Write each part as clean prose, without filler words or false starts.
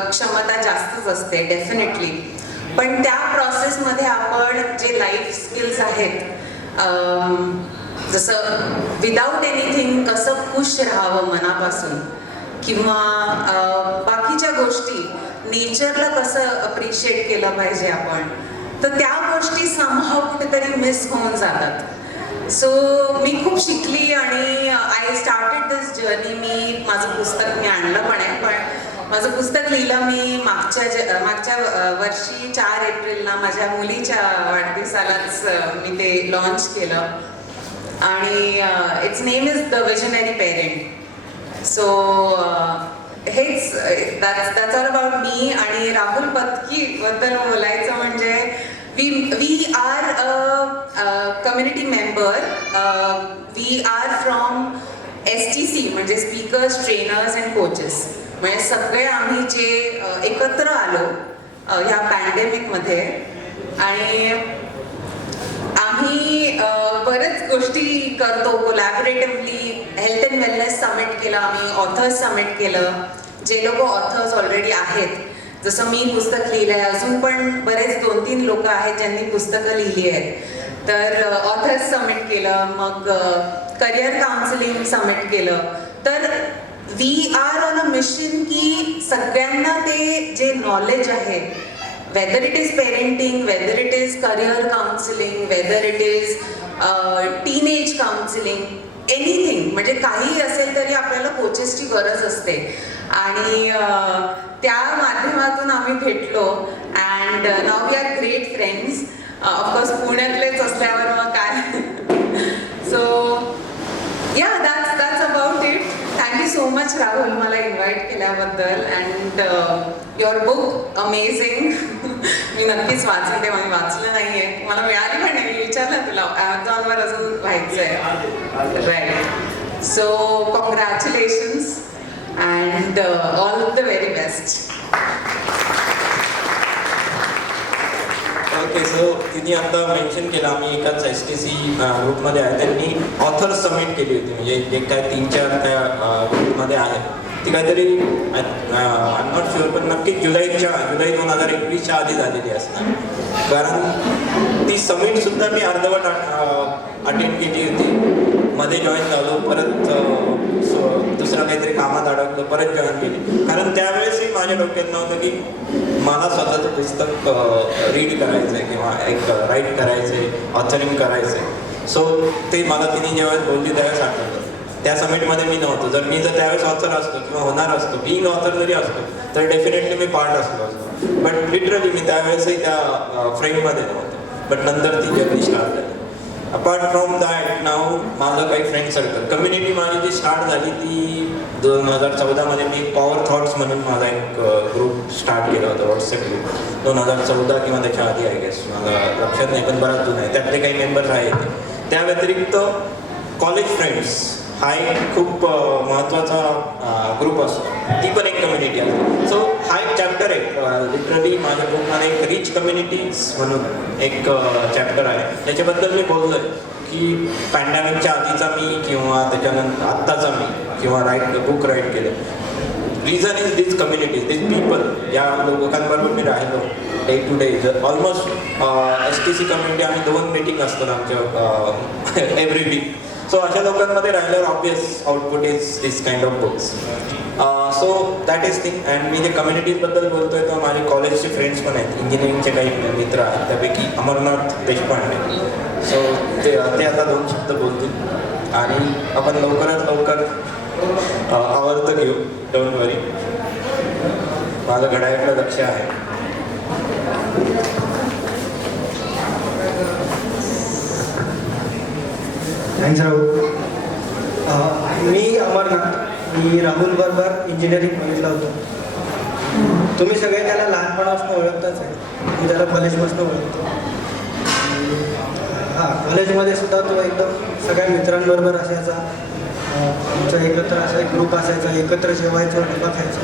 क्षमता जास्तच असते डेफिनेटली. पण त्या प्रोसेसमध्ये आपण जे लाईफ स्किल्स आहेत, जसं विदाऊट एनिथिंग कसं खुश राहावं मनापासून, किंवा बाकीच्या गोष्टी, नेचरला कसं अप्रिशिएट केलं पाहिजे आपण, तर त्या गोष्टी समहाव कुठेतरी मिस होऊन जातात. सो मी खूप शिकली आणि आय स्टार्टेड दिस जर्नी. मी माझं पुस्तक मी आणलं पण आहे, पण माझं पुस्तक लिहिलं मी मागच्या वर्षी 4 एप्रिलला माझ्या मुलीच्या वाढदिवसालाच मी ते लॉन्च केलं. आणि it's name is the visionary parent. So हेच दॅट्स ऑल अबाउट मी. आणि राहुल पत्की बद्दल बोलायचं म्हणजे we are a community member. We are from STC म्हणजे स्पीकर्स, ट्रेनर्स अँड कोचेस. म्हणजे सगळे आम्ही जे एकत्र आलो ह्या पॅन्डेमिकमध्ये, आणि आम्ही बऱ्याच गोष्टी करतो कोलॅबोरेटिव्हली. हेल्थ अँड वेलनेस समिट केलं आम्ही, ऑथर्स समिट केलं. जे लोक ऑथर्स ऑलरेडी आहेत, जसं मी पुस्तक लिहिलं आहे, अजून पण बरेच 2-3 लोक आहेत ज्यांनी पुस्तकं लिहिली आहेत, तर ऑथर्स समिट केलं. मग करिअर काउन्सिलिंग समिट केलं. तर we are on a mission की सगळ्यांना ते जे नॉलेज आहे, whether it is parenting, whether it is career counselling, whether it is teenage counselling, anything, म्हणजे काही असेल तरी आपल्याला कोचेसची गरज असते. आणि त्या माध्यमातून आम्ही भेटलो अँड नाव we are great friends. Of course पुण्यातलेच असल्यावर मग काय. सो या that's about it. Thank you so much Rahul मला इन्व्हाइट केल्याबद्दल. And your book amazing. मी नक्कीच वाचली, तेव्हा मी वाचलं नाही आहे, मला मिळाली पण नाही. मी विचारलं तुला, ॲमेझॉनवर अजून व्हायचं आहे, right. So congratulations and all the very best. Okay, so तिने आता मेन्शन केलं आम्ही एकाच STC ग्रुपमध्ये आहे. त्यांनी ऑथर्स सबमिट केली होती, म्हणजे जे काय 3-4 त्या ग्रुपमध्ये आहेत, ती काहीतरी आय एम नॉट शुअर, पण नक्की जुलै 2021च्या आधी झालेली असणार. कारण ती समिटसुद्धा मी अर्धवट अटेंड केली होती. मध्ये जॉईन झालो, परत दुसरं काहीतरी कामात अडकलो, परत जॉईन केली. कारण त्यावेळेसही माझ्या डोक्यात नव्हतं की मला स्वतःचं पुस्तक रीड करायचं आहे किंवा एक राईट करायचं आहे, ऑथरिंग करायचं आहे. सो ते मला तिने ज्यावेळेस बोलली त्यावेळेस आठवलं. त्या समिटमध्ये मी नव्हतो. जर मी त्यावेळेस ऑथर असतो किंवा होणार असतो, बिंग ऑथर जरी असतो, तर डेफिनेटली मी पार्ट असलो असतो. बट लिटरली मी त्यावेळेसही त्या फ्रेममध्ये नव्हतो. बट नंतर ती जर्नी स्टार्ट झाली. अपार्ट फ्रॉम दॅट नाव माझं काही फ्रेंड सर्कल, कम्युनिटी माझी जी स्टार्ट झाली ती 2014मध्ये. मी पॉवर थॉट्स म्हणून माझा एक ग्रुप स्टार्ट केला होता, व्हॉट्सअप ग्रुप. 2014 किंवा त्याच्या आधी आय गेस, मला लक्षात नाही, पण बराच जुना आहे. त्यातले काही मेंबर्स आहेत. त्या व्यतिरिक्त कॉलेज फ्रेंड्स हा एक खूप महत्त्वाचा ग्रुप असतो, ती पण एक कम्युनिटी असते. सो हा एक चॅप्टर आहे लिटरली माझ्या बुकमध्ये, एक रिच कम्युनिटीज म्हणून एक चॅप्टर आहे. त्याच्याबद्दल मी बोललो आहे की पॅन्डेमिकच्या आधीचा मी किंवा त्याच्यानंतर आत्ताचा मी किंवा बुक राईट केलं. Reason is this communities, this people. या लोकांबरोबर मी राहिलो day to day. Almost STC community आम्ही 2 मीटिंग असतात आमच्या एव्हरी वीक. सो अशा लोकांमध्ये राहिल्यावर obvious output is this kind of books. So that is thing. And मी जे कम्युनिटीजबद्दल बोलतोय तर माझे कॉलेजचे फ्रेंड्स पण आहेत, इंजिनिअरिंगचे काही मित्र आहेत, त्यापैकी अमरनाथ देशपांडे. सो ते आता 2 शब्द बोलतील आणि आपण लवकरात लवकर आवर्त घेऊ. डोंट वरी, माझं घड्याळाकडे लक्ष आहे. थँक्स राहुल. मी अमरनाथ, मी राहुल बरोबर इंजिनिअरिंग कॉलेजला होतो. तुम्ही सगळे त्याला लहानपणापासून ओळखताच आहे, मी त्याला कॉलेजपासून ओळखतो. हां, कॉलेजमध्ये सुद्धा तो एकदम सगळ्या मित्रांबरोबर असायचा. आमचा एकत्र असा एक ग्रुप असायचा, एकत्र जेवायचं, डबा खायचं.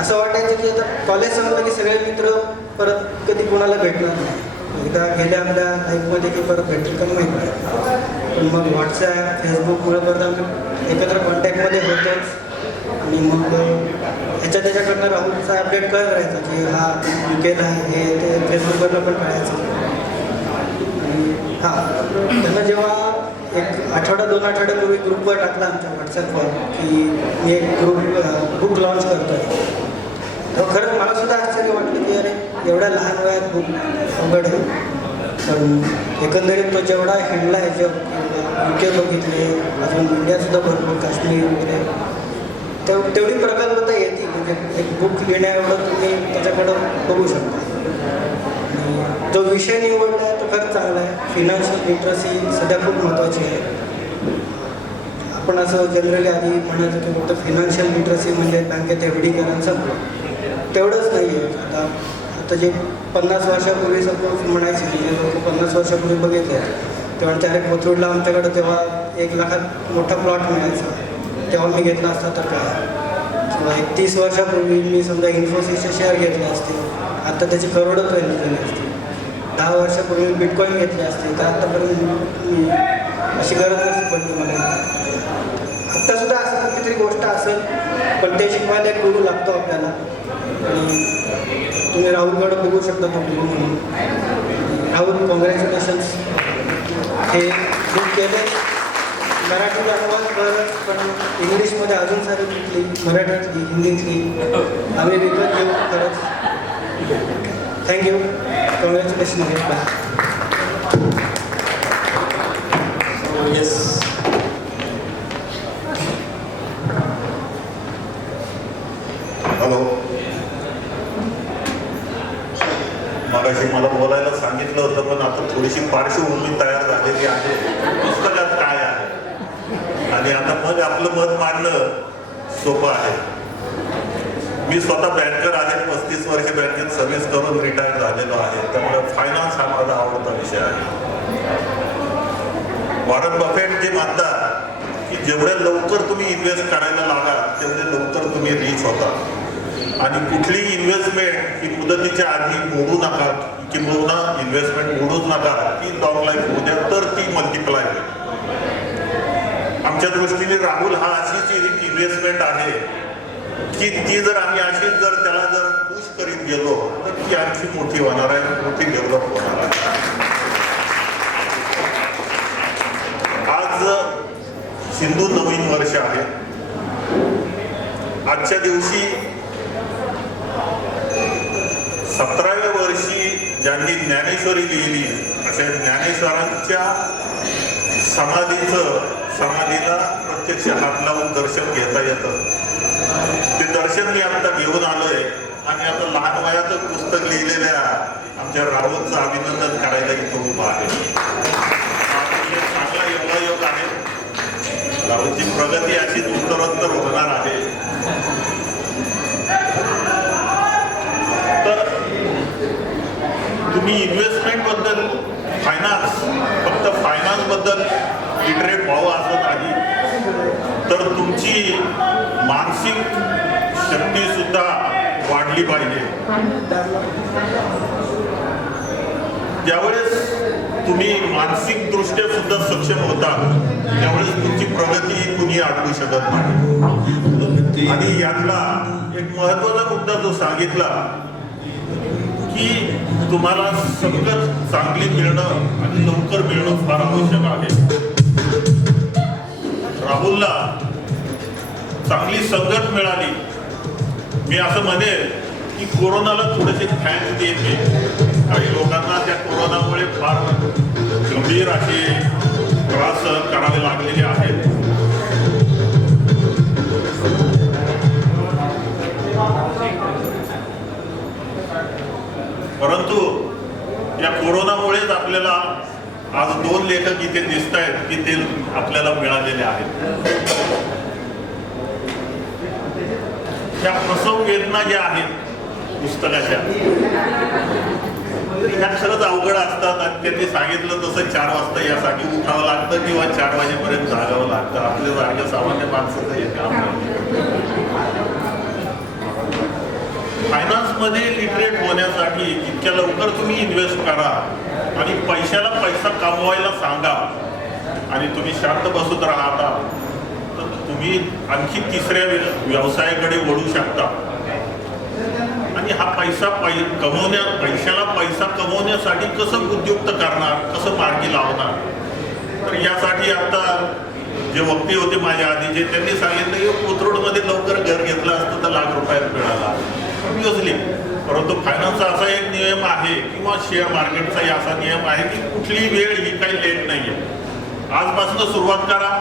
असं वाटायचं की आता कॉलेज संपलं की सगळे मित्र परत कधी कोणाला भेटणार नाही. एकदा गेल्या आपल्या लाईफमध्ये की परत भेटेल का माहीत नाही. पण मग व्हॉट्सॲप, फेसबुकमुळे परत आम्ही एकत्र कॉन्टॅक्टमध्ये होतोच. आणि मग त्याच्याकडनं राहुलचा अपडेट कळत राहायचा की हा UK ला आहे, हे ते फेसबुकवरनं पण कळायचं. आणि हां, त्यांना जेव्हा एक आठवडा 2 आठवड्यापूर्वी ग्रुपवर टाकला आमच्या व्हॉट्सॲपवर की मी एक बुक लॉन्च करतो आहे, तेव्हा खरंच मला सुद्धा आश्चर्य वाटलं की अरे एवढ्या लहान वयात बुक अवघड आहे. पण एकंदरीत तो जेवढा हिंडला आहे, UK बघितले, अजून इंडियासुद्धा भरपूर, काश्मीर वगैरे, तेवढी प्रगल्भता येते. म्हणजे एक बुक लिहिण्या एवढं तुम्ही त्याच्याकडं बघू शकता. आणि जो विषय निवडला आहे तो खरंच चांगला आहे. फिनान्शियल लिटरसी सध्या खूप महत्त्वाची आहे. आपण असं जनरली आधी म्हणायचं की फक्त फिनान्शियल लिटरसी म्हणजे बँकेत FD करणं संपलं, तेवढंच नाही आहे. आता जे 50 वर्षापूर्वी सपोज म्हणायचे की जे लोक 50 वर्षापूर्वी बघितले तेव्हा डायरेक्ट कोथरूडला आमच्याकडं तेव्हा 1 लाखात मोठा प्लॉट मिळायचा, तेव्हा मी घेतला असता तर काय. किंवा 30 वर्षापूर्वी मी समजा इन्फोसिसचे शेअर घेतले असते, आता त्याची करोडो व्हॅल्यू झाली असते. 10 वर्षापूर्वी बिटकॉईन घेतले असते तर आत्तापर्यंत अशी गरज नसती पडली मला. आत्तासुद्धा असं कुठलीतरी गोष्ट असेल, पण ते शिकवायला एक गुरु लागतो आपल्याला. आणि तुम्ही राहुलकडे बघू शकता तो गुरु म्हणून. राहुल, कॉंग्रॅच्युलेशन्स. हे बुक केले, मराठीला अनुवाद करत, पण इंग्लिशमध्ये अजून सारी कुठली, मराठीतली, हिंदीतली आम्ही विकत घेऊ. खरंच थँक्यू, कॉंग्रॅच्युलेशन. Yes, hello. मगाशी मला बोलायला सांगितलं होतं, पण आता थोडीशी पार्श्वभूमी तयार झालेली आहे. पुस्तकात काय आहे आणि आता मग आपलं मत मांडणं सोपं आहे. मी स्वतः बँकर आहे, 35 वर्ष बँकेत सर्व्हिस करून रिटायर झालेलो आहे. त्यामुळे फायनान्स हा माझा आवडता विषय आहे. वॉरन बफेट जे म्हणतात की जेवढ्या लवकर तुम्ही इन्व्हेस्ट करायला लागा तेवढे लवकर तुम्ही रीच होता. आणि कुठली इन्व्हेस्टमेंट ही मुदतीच्या आधी मोडू नका, किंवा इन्व्हेस्टमेंट मोडूच नका, ती लॉंग लाईफ होऊ द्या, तर ती मल्टिप्लाय होईल. आमच्या दृष्टीने राहुल हा अशीच एक इन्व्हेस्टमेंट आहे की ती जर आम्ही अशीच त्याला पुश करीत गेलो तर ती आणखी मोठी होणार आहे, मोठी डेव्हलप होणार आहे. आज हिंदू नवीन वर्ष आहे. आजच्या दिवशी 17व्या वर्षी ज्यांनी ज्ञानेश्वरी लिहिली अशा ज्ञानेश्वरांच्या समाधीला प्रत्यक्ष हात लावून दर्शन घेता येतं. ते दर्शन मी आता घेऊन आलोय आणि आता लहान वयातच पुस्तक लिहिलेल्या आमच्या राहुलचं अभिनंदन करायला इथं उभा आहे. चांगला योगायोग आहे. राहुलची प्रगती अशीच उत्तरोत्तर होणार आहे. तर तुम्ही इन्व्हेस्टमेंट बद्दल फक्त फायनान्स बद्दल लिटरेट व्हावं असं नाही, तर तुमची मानसिक शक्ती सुद्धा वाढली पाहिजे. ज्यावेळेस तुम्ही मानसिक दृष्ट्या सुद्धा सक्षम होता त्यावेळेस तुमची प्रगती कुणी अडवू शकत नाही. आणि यातला एक महत्वाचा मुद्दा जो सांगितला की तुम्हाला संगत चांगली मिळणं आणि लवकर मिळणं फार आवश्यक आहे. राहुलला चांगली संगत मिळाली. मी असं म्हणेल की कोरोनाला थोडेसे थँक्स देते. काही लोकांना त्या कोरोनामुळे फार गंभीर असे त्रास करावे लागलेले आहेत. परंतु या कोरोनामुळेच आपल्याला आज 2 लेखक इथे दिसत आहेत की ते आपल्याला मिळालेले आहेत. त्या प्रसव वेदना ज्या आहेत पुस्तकाच्या ह्या खरंच अवघड असतात. आणि त्यांनी सांगितलं तसं 4 वाजता यासाठी उठावं लागतं किंवा 4 वाजेपर्यंत जागावं लागतं. आपल्या सारख्या सामान्य माणसाचं हे काम नाही. फायनान्स मध्ये लिटरेट होण्यासाठी जितक्या लवकर तुम्ही इन्व्हेस्ट करा आणि पैशाला पैसा कमवायला सांगा आणि तुम्ही शांत बसून राहता तर तुम्ही तुम्ही आणखी तिसऱ्या व्यवसायाकडे वळू शकता आणि हा पैशाला पैसा कमवण्यासाठी कसं उद्युक्त करणार, कसं मार्गी लावणार. तर यासाठी आता जे वक्ते होते माझ्या आधीचे त्यांनी सांगितलं की कोथरूडमध्ये लवकर घर घेतलं असतं तर लाख रुपयात मिळाला. ऑब्विसली, परंतु फायनान्सचा असा एक नियम आहे किंवा शेअर मार्केटचाही असा नियम आहे की कुठलीही वेळ ही काही लेट नाही आहे. आजपासून सुरुवात करा,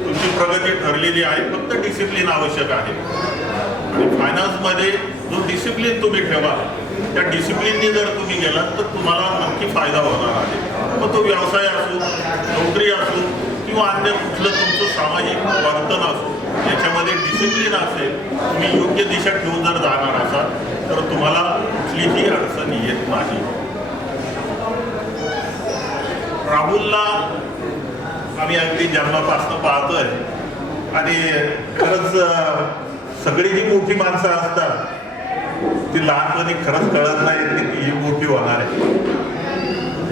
तुमची प्रगती ठरलेली आहे, फक्त डिसिप्लिन आवश्यक आहे. आणि फायनान्समध्ये जो डिसिप्लिन तुम्ही ठेवा, त्या डिसिप्लिननी जर तुम्ही गेलात तर तुम्हाला नक्की फायदा होणार आहे. मग तो व्यवसाय असो, नोकरी असो किंवा अन्य कुठलं तुमचं सामाजिक वर्तन असो, याच्यामध्ये डिसिप्लिन असेल, तुम्ही योग्य दिशा ठेवून जर जाणार असाल तर तुम्हाला कुठलीही अडचण येत नाही. राहुलला आम्ही अगदी जन्मापासून पाहतोय आणि खरंच सगळी जी मोठी माणसं असतात ती लहानपणी खरंच कळत नाही की ही मोठी होणार आहे.